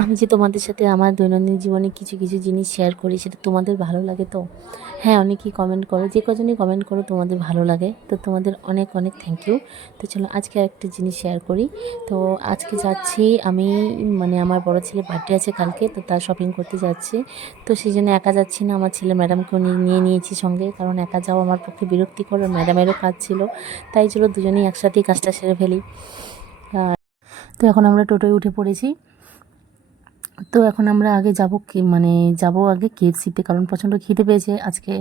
আমি যে তোমাদের সাথে আমার দৈনন্দিন জীবনে কিছু কিছু জিনিস শেয়ার করি, সেটা তোমাদের ভালো লাগে তো? হ্যাঁ, অনেকেই কমেন্ট করো, যে কজনই কমেন্ট করো তোমাদের ভালো লাগে, তো তোমাদের অনেক অনেক থ্যাংক ইউ। তো চলো আজকে একটা জিনিস শেয়ার করি। তো আজকে যাচ্ছি আমি, মানে আমার বড় ছেলে বার্থডে আছে কালকে, তো তার শপিং করতে যাচ্ছি। তো সেই জন্য একা যাচ্ছি না, আমার ছেলে ম্যাডামকেও নিয়ে নিয়েছি সঙ্গে, কারণ একা যাওয়া আমার পক্ষে বিরক্তিকর, আর ম্যাডামেরও কাজ ছিল, তাই চলো দুজনেই একসাথেই কাজটা সেরে ফেলি। তো এখন আমরা টোটোয় উঠে পড়েছি। তো এখন আমরা আগে যাব কি, মানে যাব আগে কেএফসিতে, কারণ প্রচণ্ড খিদে পেয়েছে আজকে।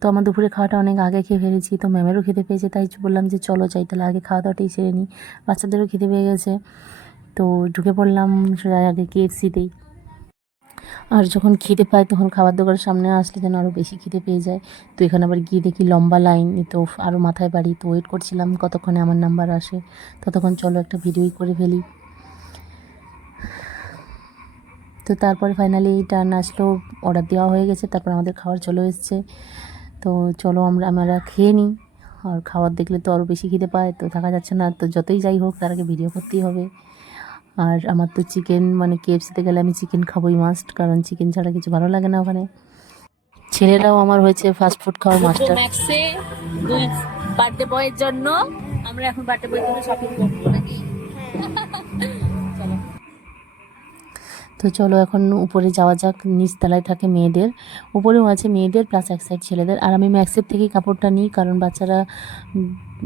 তো আমার দুপুরে খাওয়াটা অনেক আগে খেয়ে ফেলেছি, তো ম্যামেরও খিদে পেয়েছে, তাই বললাম যে চলো যাই, তাহলে আগে খাওয়া দাওয়াটাই সেরে নিই। বাচ্চাদেরও খিদে পেয়ে গেছে, তো ঢুকে পড়লাম সোজা আগে কেএফসিতেই। আর যখন খিদে পায় তখন খাবার দোকানের সামনে আসলে যেন আরও বেশি খিদে পেয়ে যায়। তো এখানে আবার গিয়ে দেখি লম্বা লাইন, তো আরও মাথায় বাড়ি। তো ওয়েট করছিলাম কতক্ষণে আমার নাম্বার আসে, ততক্ষণ চলো একটা ভিডিওই করে ফেলি। তো তারপরে ফাইনালি টার্ন আসলো, অর্ডার দেওয়া হয়ে গেছে, তারপর আমাদের খাবার চলে এসেছে। তো চলো আমরা খেয়ে নিই। আর খাবার দেখলে তো আরও বেশি খিদে পায়, তো থাকা যাচ্ছে না, তো যতই যাই হোক তার আগে ভিডিও করতেই হবে। আর আমার তো চিকেন, মানে কেএফসিতে গেলে আমি চিকেন খাবোই মাস্ট, কারণ চিকেন ছাড়া কিছু ভালো লাগে না ওখানে। ছেলেরাও আমার হয়েছে ফাস্টফুড খাওয়ার মাস্টার। ম্যাক্সে দুই বার্থডে বয়ের জন্য আমরা এখন বার্থডে বয়ের জন্য শপিং করবো নাকি? চলো। তো চলো এখন উপরে যাওয়া যাক, নিচতলায় থাকে মেয়েদের, উপরেও আছে মেয়েদের প্লাস এক সাইড ছেলেদের। আর আমি ম্যাক্সের থেকেই কাপড়টা নিই, কারণ বাচ্চারা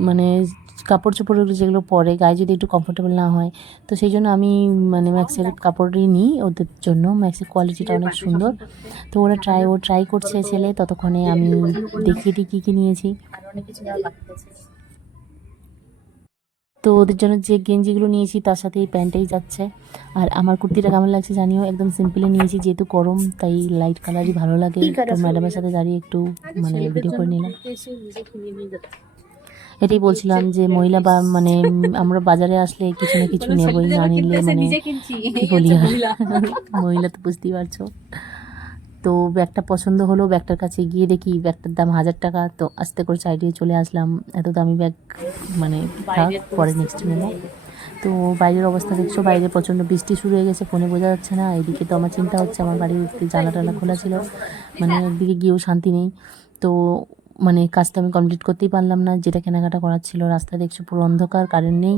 মানে কাপড় চোপড় যেগুলো পরে গায়ে যদি একটু কমফোর্টেবল না হয়, তো সেই জন্য আমি মানে ম্যাক্সের কাপড়ই নিই ওদের জন্য। ম্যাক্সের কোয়ালিটিটা অনেক সুন্দর। তো ও ট্রাই করছে ছেলে, ততক্ষণে আমি দেখিয়ে দিই কী কী নিয়েছি। আর অনেক কিছু নেওয়ার বাকি আছে। তো ওদের জন্য যে গেঞ্জিগুলো নিয়েছি তার সাথে এই প্যান্টটাই যাচ্ছে। আর আমার কুর্তিটা কেমন লাগছে জানিও, একদম সিম্পলে নিয়েছি, যেহেতু গরম তাই লাইট কালারই ভালো লাগে। তো ম্যাডামের সাথে দাঁড়িয়ে একটু মানে ভিডিও করে নিলাম। এটাই বলছিলাম যে মহিলা বা মানে আমরা বাজারে আসলে কিছু না কিছু নেবই, না নিলে মানে কী বলি আর মহিলা তো বুঝতেই পারছো। তো ব্যাগটা পছন্দ হলো, ব্যাগটার কাছে গিয়ে দেখি ব্যাগটার দাম 1000 টাকা। তো আস্তে করে সাইডে চলে আসলাম, এত দামি ব্যাগ মানে থাক, পরে নেক্সট নেবো। তো বাইরের অবস্থা দেখছো, বাইরে প্রচণ্ড বৃষ্টি শুরু হয়ে গেছে, ফোনে বোঝা যাচ্ছে না। এদিকে তো আমার চিন্তা হচ্ছে, আমার বাড়িতে জানলা টানা খোলা ছিল, মানে একদিকে গিয়েও শান্তি নেই। তো মানে কাজটা আমি কমপ্লিট করতেই পারলাম না, যেটা কেনাকাটা করার ছিল। রাস্তা দেখছো পুরো অন্ধকার, কারেন্ট নেই,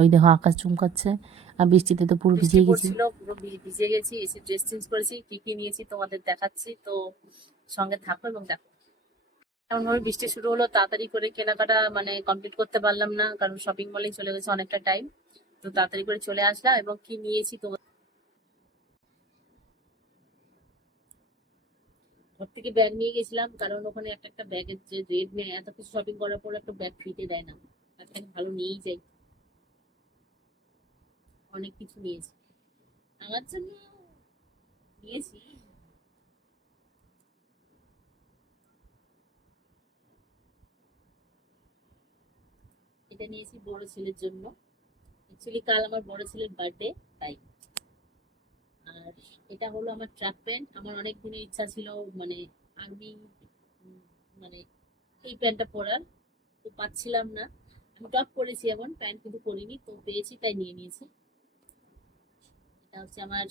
ওই দেখো আকাশ চমকাচ্ছে, আর বৃষ্টিতে তো পুরো ভিজেই গেছি। পুরো ভিজে গেছি, এসে ড্রেস চেঞ্জ করেছি, কি কি নিয়েছি তোমাদের দেখাচ্ছি, তো সঙ্গে থাকো এবং দেখো। এমন ভাবে বৃষ্টি শুরু হলো, তাড়াতাড়ি করে কেনাকাটা মানে কমপ্লিট করতে পারলাম না, কারণ শপিং মলেই চলে গেছে অনেকটা টাইম। তো তাড়াতাড়ি করে চলে আসলাম এবং কি নিয়েছি তোমার ঘর থেকে ব্যাগ নিয়ে গেছিলাম, কারণ ওখানে একটা একটা ব্যাগের যে রেট নেয়, এত কিছু শপিং করার পর একটা ব্যাগ ফ্রিতে দেয় না, তার থেকে ভালো নিয়েই যাই। অনেক কিছু নিয়েছি আমার জন্য, নিয়েছি এটা নিয়েছি বড় ছেলের জন্য। অ্যাকচুয়ালি কাল আমার বড় ছেলের বার্থডে, তাই। আর এটা হলো আমার ট্র্যাক প্যান্ট, আমার অনেক দিনের ইচ্ছা ছিল মানে আর্মি, মানে এই প্যান্টটা পরার, তো পাচ্ছিলাম না। আমি টপ পরেছি এমন প্যান্ট কিন্তু পরিনি, তো পেয়েছি তাই নিয়ে নিয়েছি। এটা হচ্ছে আমার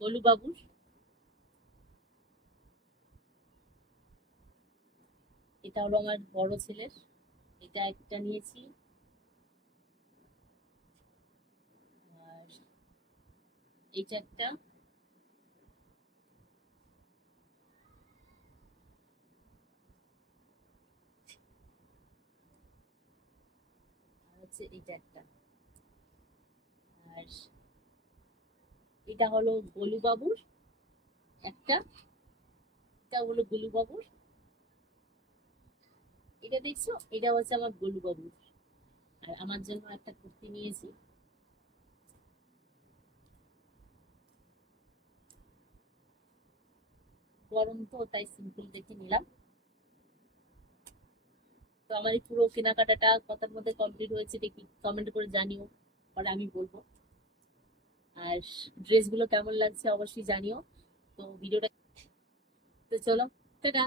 গোলু বাবুর, এটা হলো আমার বড় ছেলের, এটা একটা নিয়েছি। আর এইটা একটা, আর হচ্ছে এইটা একটা। আর এটা হলো গোলু বাবুর একটা, এটা হলো গোলু বাবুর, এটা দেখছো, এটা হচ্ছে আমার গোলু বাবুর। আর আমার জন্য একটা কুর্তি নিয়েছি, গরম তো তাই সিম্পল দেখে নিলাম। তো আমার এই পুরো কেনাকাটাটা কথার মধ্যে কমপ্লিট হয়েছে দেখি কমেন্ট করে জানিও, আর আমি বলবো। আর ড্রেসগুলো কেমন লাগছে অবশ্যই জানিও। তো ভিডিওটা, তো চলো, টাটা।